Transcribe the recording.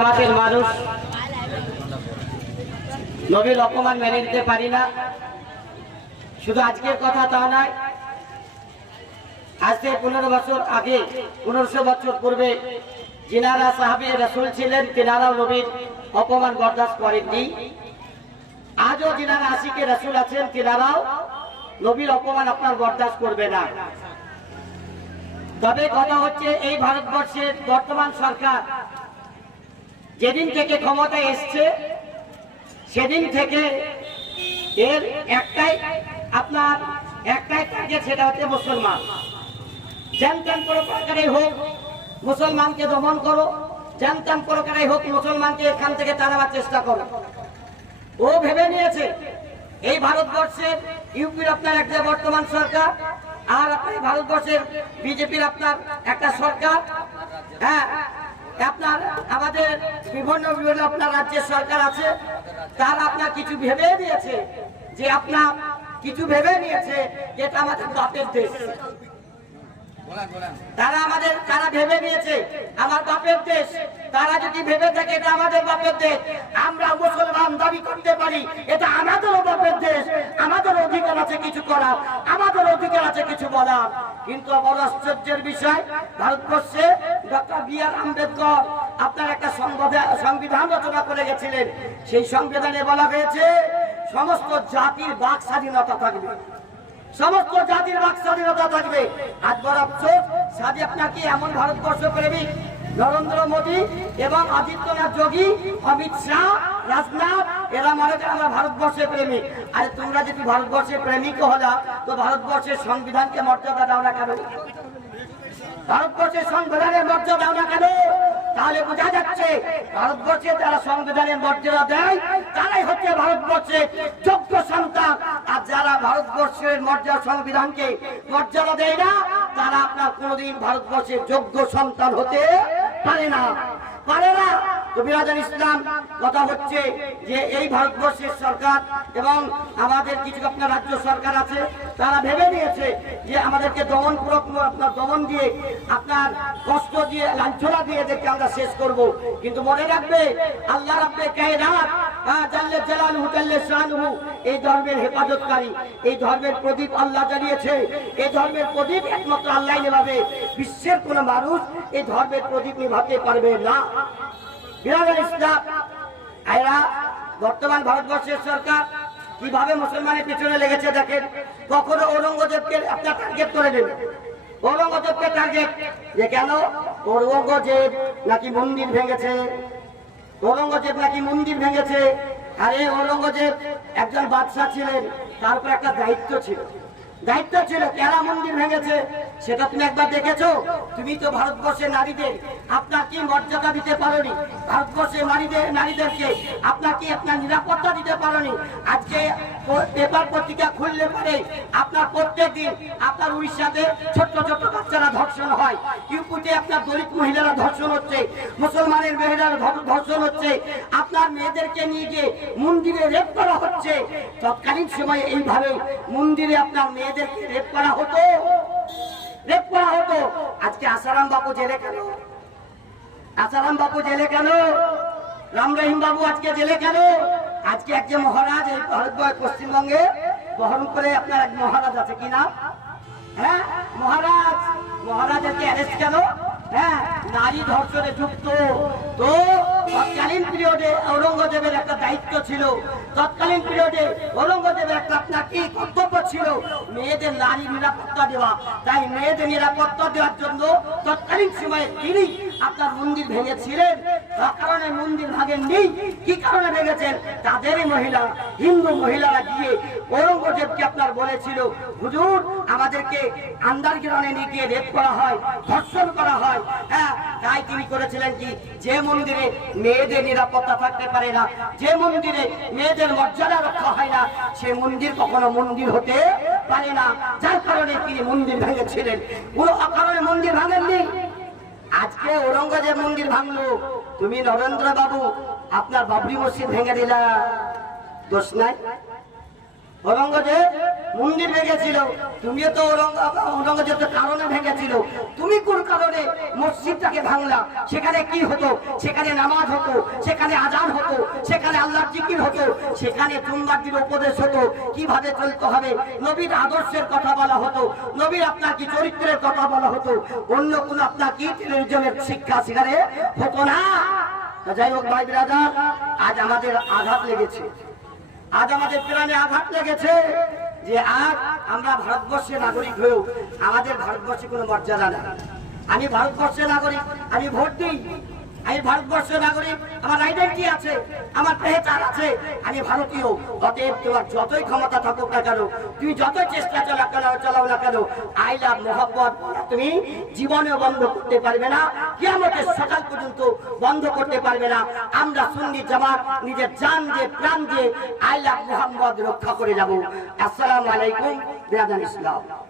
আমাদের মানুষ। নবীর অপমান মেনে নিতে পারি না। শুধু আজকের কথা তা নয় আজ থেকে পনেরো বছর আগে, পনেরোশো বছর পূর্বে যিনারা সাহাবি রসুল ছিলেন, তিনারাও নবীর অপমান বরদাস্ত করেননি। আজও যিনারা আশিকে রসুল আছেন, তিনারাও নবীর অপমান আপনার বরদাস্ত করবে না। তবে কথা হচ্ছে, এই ভারতবর্ষের বর্তমান সরকার যেদিন থেকে ক্ষমতায় এসছে, সেদিন থেকে এর একটাই আপনার একটাই টার্গেট সেটা হচ্ছে মুসলমান। যেন তেন প্রকারে হোক মুসলমানকে দমন করো, যেন তেন প্রকারে হোক মুসলমানকে এখান থেকে তাড়াবার চেষ্টা করো। ও ভেবে নিয়েছে, এই ভারতবর্ষের ইউপির আপনার একটা বর্তমান সরকার, আর আপনার ভারতবর্ষের বিজেপির আপনার একটা সরকার। হ্যাঁ আপনার, আমাদের বিভিন্ন বিভিন্ন আপনার রাজ্যের সরকার আছে, তারা আপনার কিছু ভেবে নিয়েছে, যে আপনার কিছু ভেবে নিয়েছে এটা আমাদের বাপের দেশ। তারা আমাদের, তারা ভেবে নিয়েছে, আমার বাপের দেশ, তারা যদি ভেবে থাকে এটা আমাদের বাপের দেশ, আমরা মুসলমান দাবি করতে পারি, এটা আমাদেরও বাপের দেশ, আমাদের অধিকার আছে কিছু করার, আমাদের অধিকার আছে কিছু বলার। কিন্তু বড় আশ্চর্যের বিষয়, ভারতবর্ষে ডক্টর বি আর আম্বেদকর, আপনার একটা সংবিধান রচনা করে গেছিলেন। সেই সংবিধানে বলা হয়েছে, সমস্ত জাতির বাক স্বাধীনতা থাকবে। সমস্ত জাতির বাক স্বাধীনতা থাকবে। আজ বড় আফসোস সাদি আপনার কি এমন ভারতবর্ষ প্রেমিক নরেন্দ্র মোদী এবং আদিত্যনাথ যোগী, অমিত শাহ, রাজনাথ, এরা মনে করে আমরা ভারতবর্ষের প্রেমিক আরে তোমরা যদি ভারতবর্ষের প্রেমিক হলা, তো ভারতবর্ষের সংবিধানকে মর্যাদা দাও না কেন? ভারতবর্ষের সংবিধানের মর্যাদা না কেন? তাহলে বোঝা যাচ্ছে ভারতবর্ষে যারা সংবিধানের মর্যাদা দেয়, তারাই হচ্ছে ভারতবর্ষের যোগ্য সন্তান। আর যারা ভারতবর্ষের মর্যাদা সংবিধানকে মর্যাদা দেয় না, তারা আপনার কোনোদিন ভারতবর্ষের যোগ্য সন্তান হতে পারে না। পারে না। তো বিরাজন ইসলাম কথা হচ্ছে যে এই ভারতবর্ষের সরকার এবং আমাদের কিছু আপনার রাজ্য সরকার আছে, তারা ভেবে নিয়েছে যে আমাদেরকে দমন আপনার দমন দিয়ে আপনার কষ্ট দিয়ে, লাঞ্ছনা দিয়ে এদেরকে আমরা শেষ করব। কিন্তু মনে রাখবে, আল্লাহ রাখবে কায়নাত জানলে জালাল হুজাল্লে শানহু, এই ধর্মের হেফাজতকারী, এই ধর্মের প্রদীপ আল্লাহ জানিয়েছে। এই ধর্মের প্রদীপ একমাত্র আল্লাহ নেভাবে। বিশ্বের কোন মানুষ এই ধর্মের প্রদীপ নিভাতে পারবে না। বর্তমান ভারতবর্ষের সরকার কীভাবে মুসলমানের পিছনে লেগেছে দেখেন? কখনো ঔরঙ্গজেবকে আপনার টার্গেট করে দেবে। ঔরঙ্গজেবকে টার্গেট যে কেন? ঔরঙ্গজেব নাকি মন্দির ভেঙেছে। ঔরঙ্গজেব নাকি মন্দির ভেঙেছে। আরে ঔরঙ্গজেব একজন বাদশাহ ছিলেন তারপর একটা দায়িত্ব ছিল। দায়িত্ব ছিল কেরা মন্দির ভেঙেছে। সেটা তুমি একবার দেখেছ? তুমি তো ভারতবর্ষের নারীদের, আপনার কি মর্যাদা দিতে পারি ভারতবর্ষের নারীদের, নারীদেরকে আপনার কি আপনার নিরাপত্তা দিতে পারি আজকে পেপার পত্রিকা খুললে পারে আপনার প্রত্যেক দিন আপনার উড়িষ্যাতে ছোট্ট ছোট্ট বাচ্চারা ধর্ষণ হয়। ইউপিতে আপনার দলিত মহিলারা ধর্ষণ হচ্ছে, মুসলমানের মেয়েরা ধর্ষণ হচ্ছে। আপনার মেয়েদেরকে নিয়ে গিয়ে মন্দিরে রেপ করা হচ্ছে, তৎকালীন সময়ে এইভাবে মন্দিরে আপনার মেয়েদেরকে রেপ করা হতো। রেপ করা হতো। আজকে আসারাম বাবু জেলে কেন? আসারাম বাবু জেলে কেন? রাম রহিম বাবু আজকে জেলে কেন? আজকে এক যে মহারাজ এই ভারতবর্ষ পশ্চিমবঙ্গে বহন করে আপনার এক মহারাজ আছে, কি নাম? হ্যাঁ? মহারাজ মহারাজকে অ্যারেস্ট কেন? হ্যাঁ? নারী ধর্ষণে যুক্ত। তো তৎকালীন পিরিয়ডে ঔরঙ্গজেবের একটা দায়িত্ব ছিল। তৎকালীন পিরিয়ডে ঔরঙ্গজেবের একটা আপনার কি কর্তব্য ছিল মেয়েদের নারী নিরাপত্তা দেওয়া। তাই মেয়েদের নিরাপত্তা দেওয়ার জন্য তৎকালীন সময়ে তিনি আপনার মন্দির ভেঙেছিলেন? কারণে মন্দির ভাঙেননি কি কারণে ভেঙেছেন? তাদেরই মহিলা, হিন্দু মহিলারা গিয়ে ঔরঙ্গজেবকে আপনার বলেছিল, হুজুর, আমাদেরকে আন্ডারগ্রাউন্ডে নিয়ে গিয়ে রেপ করা হয়, ধর্ষণ করা হয়। হ্যাঁ তাই তিনি করেছিলেন কি? যে মন্দিরে মেয়েদের নিরাপত্তা থাকতে পারে না, যে মন্দিরে মেয়েদের মর্যাদা রক্ষা হয় না, সে মন্দির কখনো মন্দির হতে পারে না। যার কারণে তিনি মন্দির ভেঙেছিলেন। কোনো অকারণে মন্দির ভাঙেননি। আজকে ঔরঙ্গজেব মন্দির ভাঙলো। তুমি নরেন্দ্র বাবু আপনার বাবরি মসজিদ ভেঙে দিলা। দোষ নাই? ঔরঙ্গজেব মন্দির ভেঙেছিল। তুমিও তো ঔরঙ্গ- ঔরঙ্গজেব তো কারণে ভেঙেছিল। তুমি কোন কারণে মসজিদটাকে ভাঙলা? সেখানে কি হতো? সেখানে নামাজ হতো, সেখানে আজান হতো, সেখানে আল্লাহর জিকির হতো, সেখানে জুম্বাটির উপদেশ হতো। কীভাবে চলতে হবে? নবীর আদর্শের কথা বলা হতো। নবীর আপনার কি চরিত্রের কথা বলা হতো? অন্য কোন আপনার কি টেলিভিশনের শিক্ষা সেখানে হতো না? যাই হোক, ভাই বিরাজার আজ আমাদের আঘাত লেগেছে। আজ আমাদের প্রাণে আঘাত লেগেছে যে আজ আমরা ভারতবর্ষের নাগরিক হয়েও আমাদের ভারতবর্ষে কোনো মর্যাদা নেই। আমি ভারতবর্ষের নাগরিক, আমি ভোট দিই। তুমি বন্ধ করতে পারবে না সকাল পর্যন্ত বন্ধ করতে পারবে না। আমরা সুন্নি জামাত, নিজের জান দিয়ে, প্রাণ দিয়ে আই লাভ মোহাম্মদ রক্ষা করে যাব। আসসালামু আলাইকুম ইসলাম।